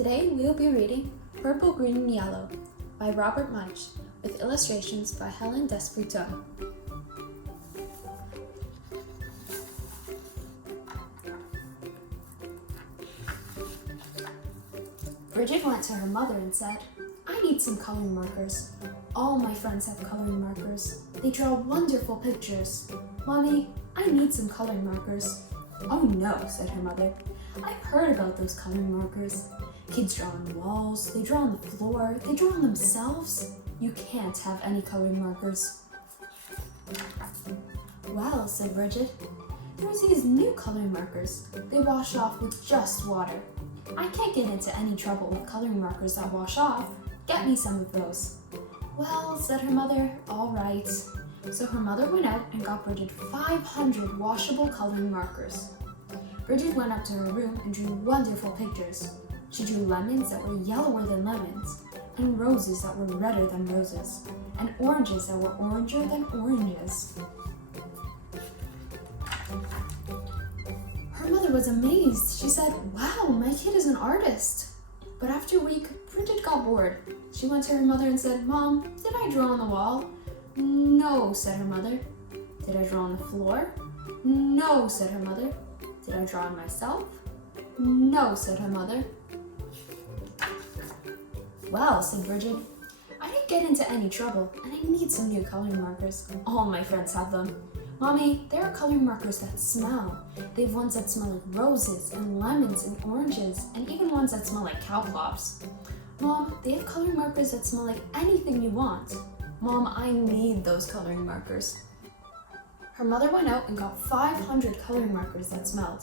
Today we'll be reading Purple, Green, and Yellow by Robert Munsch with illustrations by Helen Desputot. Bridget went to her mother and said, "I need some coloring markers. All my friends have coloring markers. They draw wonderful pictures. Mommy, I need some coloring markers." "Oh no," said her mother. "I've heard about those coloring markers. Kids draw on the walls, they draw on the floor, they draw on themselves. You can't have any coloring markers." "Well," said Bridget, "there's these new coloring markers. They wash off with just water. I can't get into any trouble with coloring markers that wash off. Get me some of those." "Well," said her mother, "all right." So her mother went out and got Bridget 500 washable coloring markers. Bridget went up to her room and drew wonderful pictures. She drew lemons that were yellower than lemons, and roses that were redder than roses, and oranges that were oranger than oranges. Her mother was amazed. She said, "Wow, my kid is an artist." But after a week, Bridget got bored. She went to her mother and said, "Mom, did I draw on the wall?" "No," said her mother. "Did I draw on the floor?" "No," said her mother. "Did I draw on myself?" "No," said her mother. "Well," said Bridget, "I didn't get into any trouble, and I need some new coloring markers. All my friends have them. Mommy, there are coloring markers that smell. They have ones that smell like roses and lemons and oranges, and even ones that smell like cow flops. Mom, they have coloring markers that smell like anything you want. Mom, I need those coloring markers." Her mother went out and got 500 coloring markers that smelled.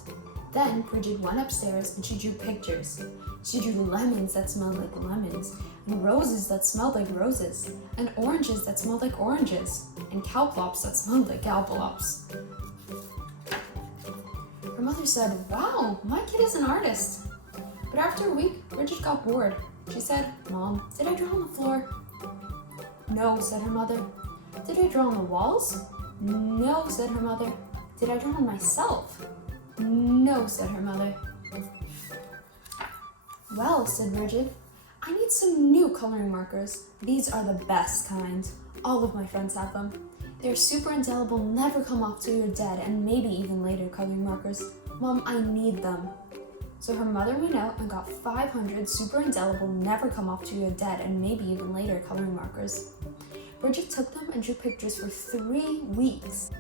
Then Bridget went upstairs and she drew pictures. She drew lemons that smelled like lemons, and roses that smelled like roses, and oranges that smelled like oranges, and cow flops that smelled like cow flops. Her mother said, "Wow, my kid is an artist." But after a week, Bridget got bored. She said, "Mom, did I draw on the floor?" "No," said her mother. "Did I draw on the walls?" "No," said her mother. "Did I draw on myself?" "No," said her mother. "Well," said Bridget, "I need some new coloring markers. These are the best kind. All of my friends have them. They're super indelible, never come off till you're dead, and maybe even later coloring markers. Mom, I need them." So her mother went out and got 500 super indelible, never come off till you're dead, and maybe even later coloring markers. Bridget took them and drew pictures for 3 weeks.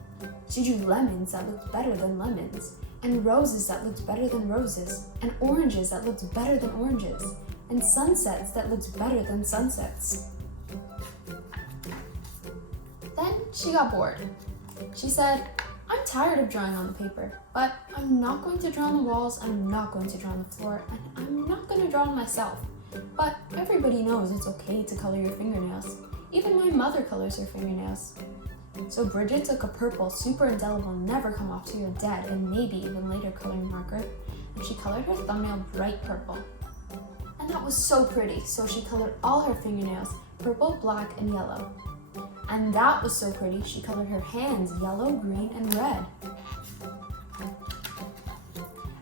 She drew lemons that looked better than lemons, and roses that looked better than roses, and oranges that looked better than oranges, and sunsets that looked better than sunsets. Then she got bored. She said, "I'm tired of drawing on the paper, but I'm not going to draw on the walls, I'm not going to draw on the floor, and I'm not going to draw on myself. But everybody knows it's okay to color your fingernails. Even my mother colors her fingernails." So Bridget took a purple, super indelible, never come off till you're dead, and maybe even later coloring marker, and she colored her thumbnail bright purple. And that was so pretty, so she colored all her fingernails purple, black, and yellow. And that was so pretty, she colored her hands yellow, green, and red.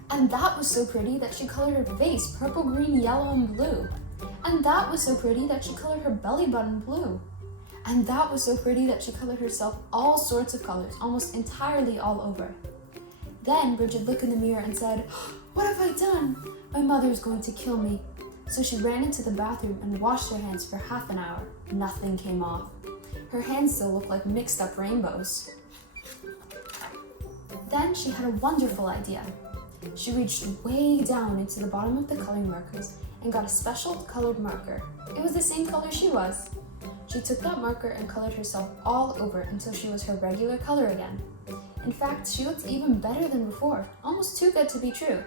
And that was so pretty that she colored her face purple, green, yellow, and blue. And that was so pretty that she colored her belly button blue. And that was so pretty that she colored herself all sorts of colors, almost entirely all over. Then Bridget looked in the mirror and said, "What have I done? My mother is going to kill me." So she ran into the bathroom and washed her hands for half an hour. Nothing came off. Her hands still looked like mixed up rainbows. Then she had a wonderful idea. She reached way down into the bottom of the coloring markers and got a special colored marker. It was the same color she was. She took that marker and colored herself all over until she was her regular color again. In fact, she looked even better than before, almost too good to be true.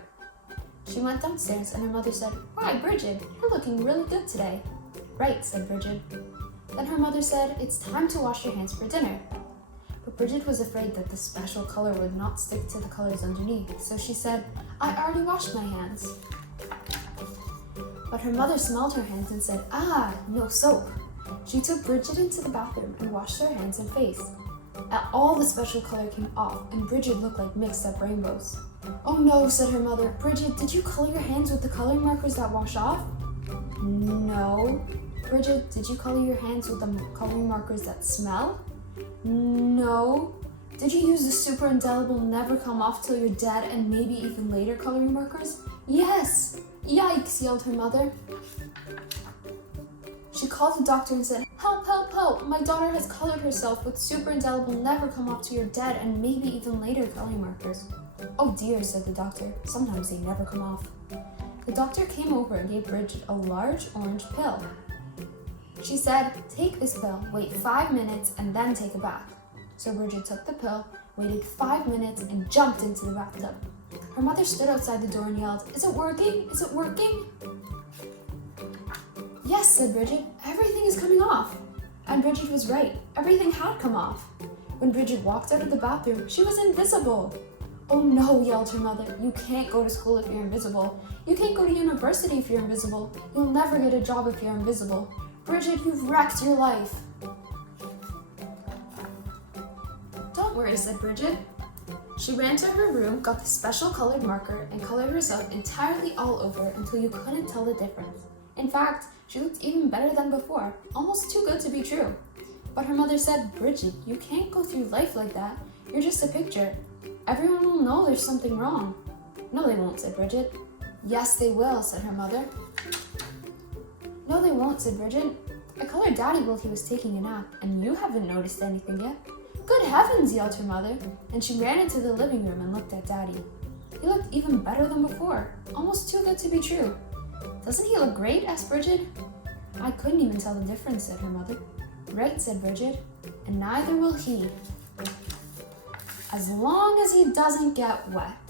She went downstairs and her mother said, "Why, Bridget, you're looking really good today." "Right," said Bridget. Then her mother said, "It's time to wash your hands for dinner." But Bridget was afraid that the special color would not stick to the colors underneath, so she said, "I already washed my hands." But her mother smelled her hands and said, "Ah, no soap." She took Bridget into the bathroom and washed her hands and face. All the special color came off, and Bridget looked like mixed up rainbows. "Oh no," said her mother. "Bridget, did you color your hands with the coloring markers that wash off?" "No." "Bridget, did you color your hands with the coloring markers that smell?" "No." "Did you use the super indelible never come off till you're dead and maybe even later coloring markers?" "Yes." "Yikes," yelled her mother. She called the doctor and said, "Help, help, help! My daughter has colored herself with super indelible never come off till you're dead and maybe even later coloring markers." "Oh dear," said the doctor. "Sometimes they never come off." The doctor came over and gave Bridget a large orange pill. She said, "Take this pill, wait 5 minutes, and then take a bath." So Bridget took the pill, waited 5 minutes, and jumped into the bathtub. Her mother stood outside the door and yelled, "Is it working? Is it working?" "Yes," said Bridget, "everything is coming off." And Bridget was right. Everything had come off. When Bridget walked out of the bathroom, she was invisible. "Oh no," yelled her mother. "You can't go to school if you're invisible. You can't go to university if you're invisible. You'll never get a job if you're invisible. Bridget, you've wrecked your life." "Don't worry," said Bridget. She ran to her room, got the special colored marker, and colored herself entirely all over until you couldn't tell the difference. In fact, she looked even better than before, almost too good to be true. But her mother said, "Bridget, you can't go through life like that. You're just a picture. Everyone will know there's something wrong." "No, they won't," said Bridget. "Yes, they will," said her mother. "No, they won't," said Bridget. "I colored Daddy while he was taking a nap, and you haven't noticed anything yet." "Good heavens," yelled her mother, and she ran into the living room and looked at Daddy. He looked even better than before, almost too good to be true. "Doesn't he look great?" asked Bridget. "I couldn't even tell the difference," said her mother. "Right," said Bridget, "and neither will he. As long as he doesn't get wet."